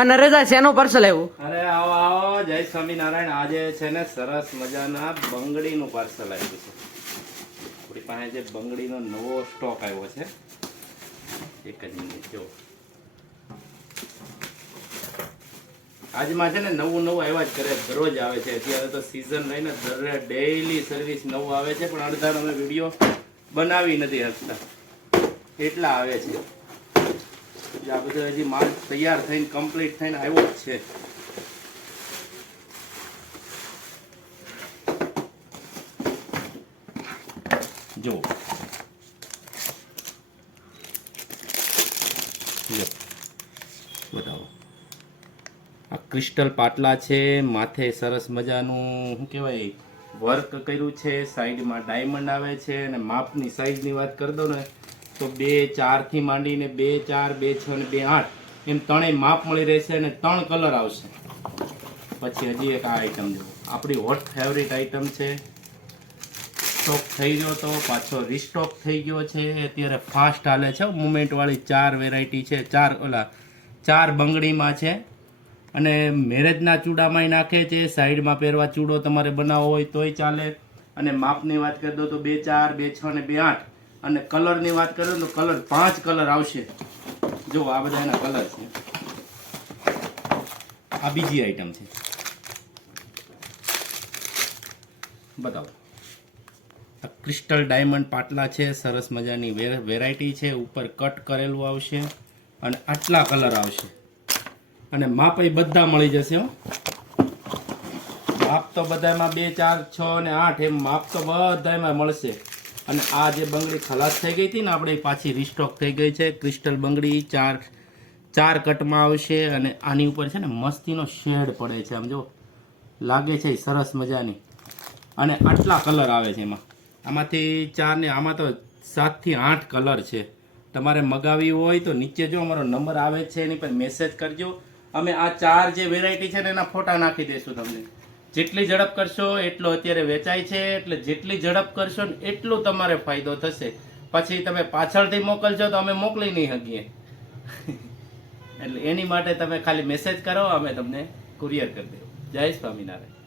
અને રજા શેનું પાર્સલ આવ્યું? અરે આવો આવો, જય સ્વામિનારાયણ. આજે છે ને સરસ મજાના બંગડીનું પાર્સલ આવ્યું છે. આપણી પાસે જે બંગડીનો નવો સ્ટોક આવ્યો છે. એક જ મિનિટ જો. આજમાં છે ને નવું આવ્યા જ કરે, દરરોજ આવે છે. અત્યારે તો સિઝન લઈને ડેઈલી સર્વિસ નવું આવે છે, પણ અડધાનો અમે વિડીયો બનાવી નથી શકતા, એટલા આવે છે. આ બધો હજી માલ તૈયાર થઈને કમ્પ્લીટ થઈને આવ્યો જ છે. જો બતાવો, આ ક્રિસ્ટલ પાટલા છે, માથે સરસ મજાનું શું કહેવાય વર્ક કર્યું છે, સાઈડમાં ડાયમંડ આવે છે, અને માપની સાઈઝની વાત કરી દો ને તો 2-4 થી માંડીને 2-4, 2-6 અને 2-8 એમ ત્રણેય માપ મળી રહેશે, અને 3 કલર આવશે. પછી હજી એક આ આઈટમ જુઓ, આપણી હોટ ફેવરિટ આઈટમ છે. સ્ટોક થઈ ગયો તો પાછો રીસ્ટોક થઈ ગયો છે. અત્યારે ફાસ્ટ હાલે છે, મુમેન્ટ વાળી 4 વેરાયટી છે. 4 બંગડીમાં છે, અને મેરેજના ચૂડામાંય નાખે છે. સાઈડમાં પહેરવા ચૂડો તમારે બનાવવો હોય તોય ચાલે. અને માપની વાત કરી દો તો 2-4, 2-6 અને 2-8. અને કલરની વાત કરો તો કલર 5 કલર આવશે. જો આ બધા એના કલર છે. આ બીજી આઈટમ છે, બતાવો. આ ક્રિસ્ટલ ડાયમંડ પાટલા છે, સરસ મજાની વેરાયટી છે. ઉપર કટ કરેલું આવશે, અને આટલા કલર આવશે. અને માપ એ બધા મળી જશે હો. માપ તો બધામાં 2, 4, 6 અને 8 એમ માપ તો બધામાં મળશે. અને આ જે બંગડી ખલાસ થઈ ગઈ હતી ને, આપણે પાછી રીસ્ટોક થઈ ગઈ છે. ક્રિસ્ટલ બંગડી 4 કટમાં આવશે, અને આની ઉપર છે ને મસ્તીનો શેડ પડે છે. આમ જો લાગે છે સરસ મજાની. અને આટલા કલર આવે છે એમાં. આમાંથી 4 ને આમાં તો 7 થી 8 કલર છે. તમારે મગાવી હોય તો નીચે જો અમારો નંબર આવે છે, એની પર મેસેજ કરજો. અમે આ 4 જે વેરાયટી છે ને એના ફોટા નાખી દઈશું તમને. જેટલી ઝડપ કરશો એટલો અત્યારે વેચાય છે, એટલે જેટલી ઝડપ કરશો ને એટલું તમારે ફાયદો થશે. પછી તમે પાછળથી મોકલશો તો અમે મોકલી નહીં શકીએ. એટલે એની માટે તમે ખાલી મેસેજ કરો, અમે તમને કુરિયર કરી દઈએ. જય સ્વામિનારાયણ.